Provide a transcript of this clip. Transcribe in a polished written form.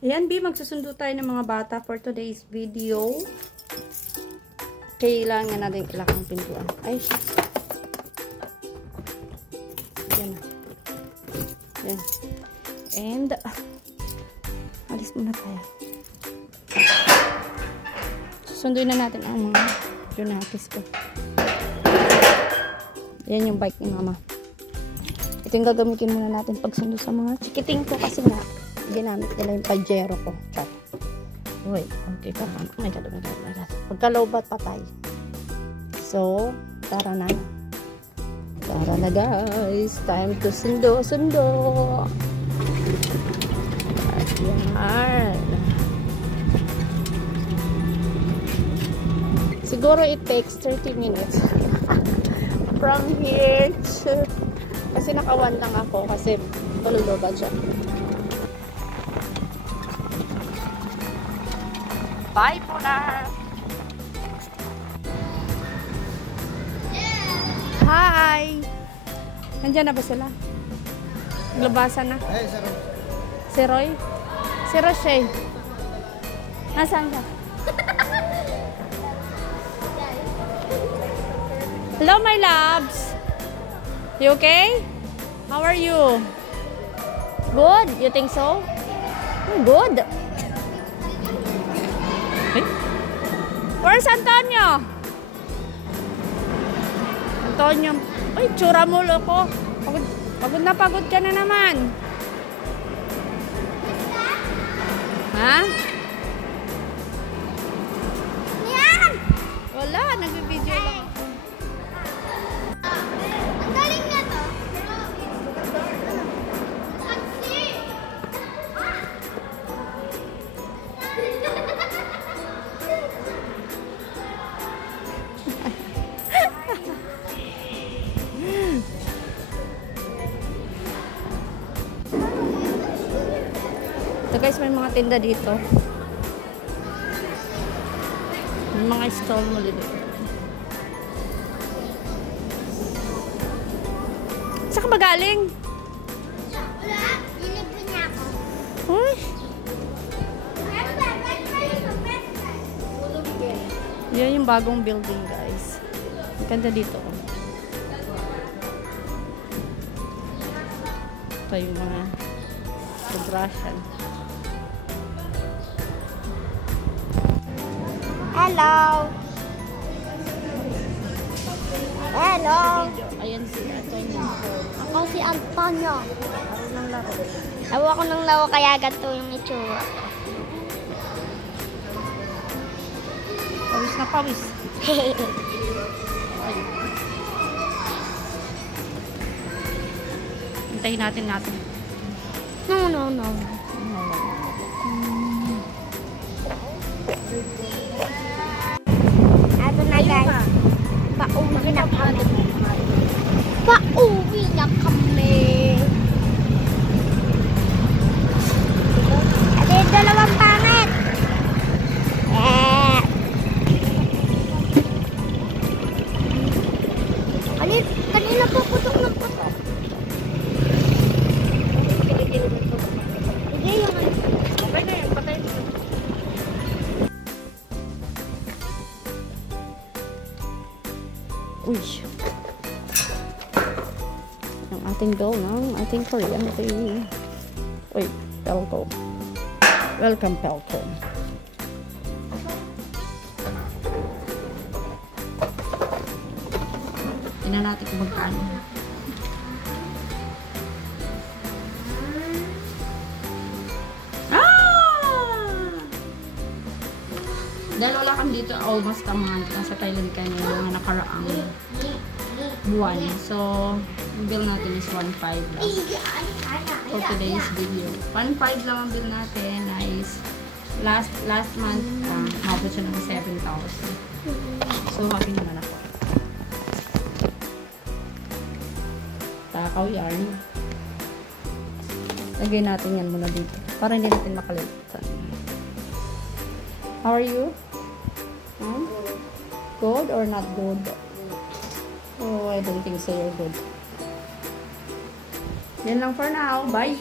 Ayan, B, magsusundo tayo ng mga bata for today's video. Kailangan natin ilakang pintuan. Ay, yan na. Yan. And, alis muna tayo. Susunduin na natin ang mga junakis ko. Yan yung bike ni mama. Ito yung gagamitin muna natin pagsundo sa mga chikiting ko kasi nga ginamit nila yung Pajero ko. Chat. Wait, okay ka pa. Oh my god, oh my god, oh my god. Pagkalobat patay. So, tara na. Tara na guys. Time to sundo. Ayan. Siguro it takes 30 minutes. From here to... Kasi nakawan lang ako kasi palulubat siya. Bye po na! Hi! Nandiyan na ba sila? Naglabasan na? Hey, si Roy. Si Roy? Si Rochelle. Nasaan ka? Hello, my loves! You okay? How are you? Good? You think so? Good. Hey? Where's Antonio? Antonio. Ay, tsura mo loko. Pagod ka na naman. Ha? Yan! Wala, nagbibideo lang ako. Ang galing na to. So guys, may mga tinda dito. May mga stall mo dito. Saan ka ba galing? Wala. Nilibre niya ako. Uy. Yan yung bagong building guys. Ganda dito. Ito yung mga Russian. Hello. Hello. Ayan si Antonio. Ako si Antonio. Laro ng laro. Awa ko ng lawa kaya ganito yung itsura. Pawis na pawis. Hintayin natin. No. Ato na guys. Pauwi na kami. Ate, dalawang pangit. Kanina po putok ng putok. Hindi yung ano. Okay na yun, patay dito. Uy. Ang ating bill ng ating kuryente. Uy, Pelco. Welcome, Pelco. Tingnan natin kung magkano. Dahil wala kami dito almost a month. Nasa Thailand kami yung mga nakaraang buwan. So, yung bill natin is 1.5 lang. For today's video. 1.5 lang ang bill natin. Nice. Last month, mabot siya ng 7,000. So, happy naman ako. Takaw yarn. Lagay natin yan muna dito. Para hindi natin makalimutan. How are you? Good or not good? Oh, I don't think so you're good. Yan lang for now. Bye!